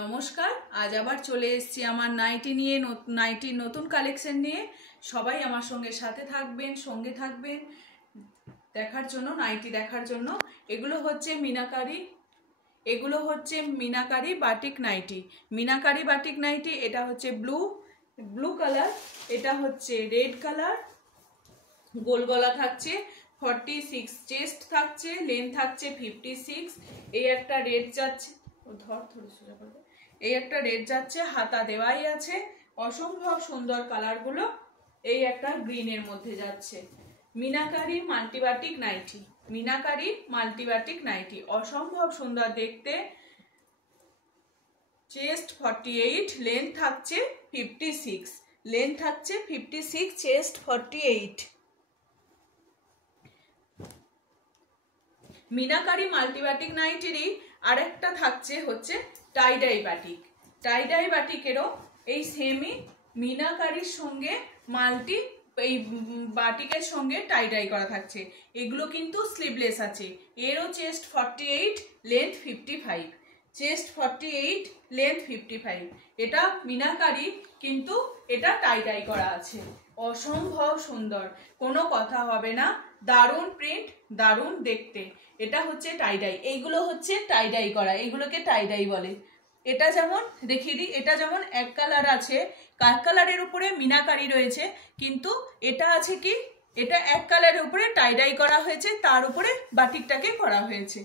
নমস্কার। আজ আবার চলে এসেছি আমার নাইটির নতুন কালেকশন নিয়ে। সবাই আমার সাথে থাকবেন, সঙ্গে থাকবেন দেখার জন্য, নাইটি দেখার জন্য। এগুলো হচ্ছে meenakari batik nightie. Meenakari batik nightie, এটা হচ্ছে ব্লু কালার, এটা হচ্ছে রেড কালার। গোল গলা থাকছে, 46 চেস্ট থাকছে, লেন্থ থাকছে 56। এই একটা রেড যাচ্ছে, এই একটা রেড যাচ্ছে, হাতা দেওয়াই আছে। অসম্ভব সুন্দর কালারগুলো। এই একটা গ্রিনের মধ্যে যাচ্ছে। মিনাকারি মাল্টিবাটিক নাইটি, মিনাকারি মাল্টিবাটিক নাইটি অসম্ভব সুন্দর দেখতে। চেস্ট 48, লেন্থ থাকছে 56, লেন্থ থাকছে 56, চেস্ট 48। মিনাকারি মাল্টিবাটিক নাইটিরই আরেকটা থাকছে হচ্ছে টাইডাই বাটিক। টাইডাই বাটিকেরও এই সেমই মিনাকারির সঙ্গে এই বাটিকের সঙ্গে টাইডাই করা থাকছে। এগুলো কিন্তু স্লিভলেস আছে। এরও চেস্ট 48, লেন্থ 55, চেস্ট 48, লেন্থ 55। এটা মিনাকারি, কিন্তু এটা টাইডাই করা আছে। অসম্ভব সুন্দর, কোনো কথা হবে না। দারুণ প্রিন্ট, দারুণ দেখতে। এটা হচ্ছে টাইডাই, এইগুলো হচ্ছে টাইডাই করা, এইগুলোকে টাইডাই বলে। এটা যেমন দেখিয়ে দিই, এটা যেমন এক কালার আছে, কার কালারের উপরে মিনাকারি রয়েছে, কিন্তু এটা আছে কি, এটা এক কালারের উপরে টাইডাই করা হয়েছে, তার উপরে বাটিকটাকে করা হয়েছে।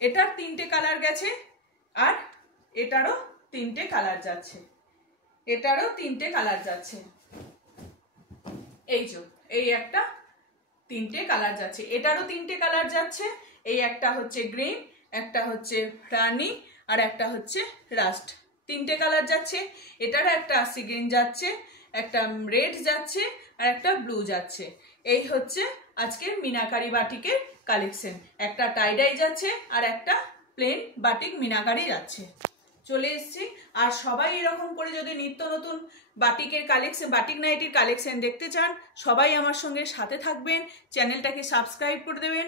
এটার 3টে কালার গেছে, আর এটারও 3টে কালার যাচ্ছে, এটারও 3টে কালার যাচ্ছে। এই যে এই একটা 3টে কালার যাচ্ছে, এটারও 3টে কালার যাচ্ছে। এই একটা হচ্ছে গ্রিন, একটা হচ্ছে রানি, আর একটা হচ্ছে রাস্ট। 3টে কালার যাচ্ছে। এটারও একটা আসি গ্রিন যাচ্ছে, একটা রেড যাচ্ছে, আর একটা ব্লু যাচ্ছে। এই হচ্ছে আজকের মিনাকারি বাটিকের কালেকশন। একটা টাইডাই যাচ্ছে, আর একটা প্লেন বাটিক মিনাকারি যাচ্ছে। চলে এসছি। আর সবাই এরকম করে যদি নিত্য নতুন বাটিকের কালেকশন, বাটিক নাইটির কালেকশন দেখতে চান, সবাই আমার সাথে থাকবেন, চ্যানেলটাকে সাবস্ক্রাইব করে দেবেন।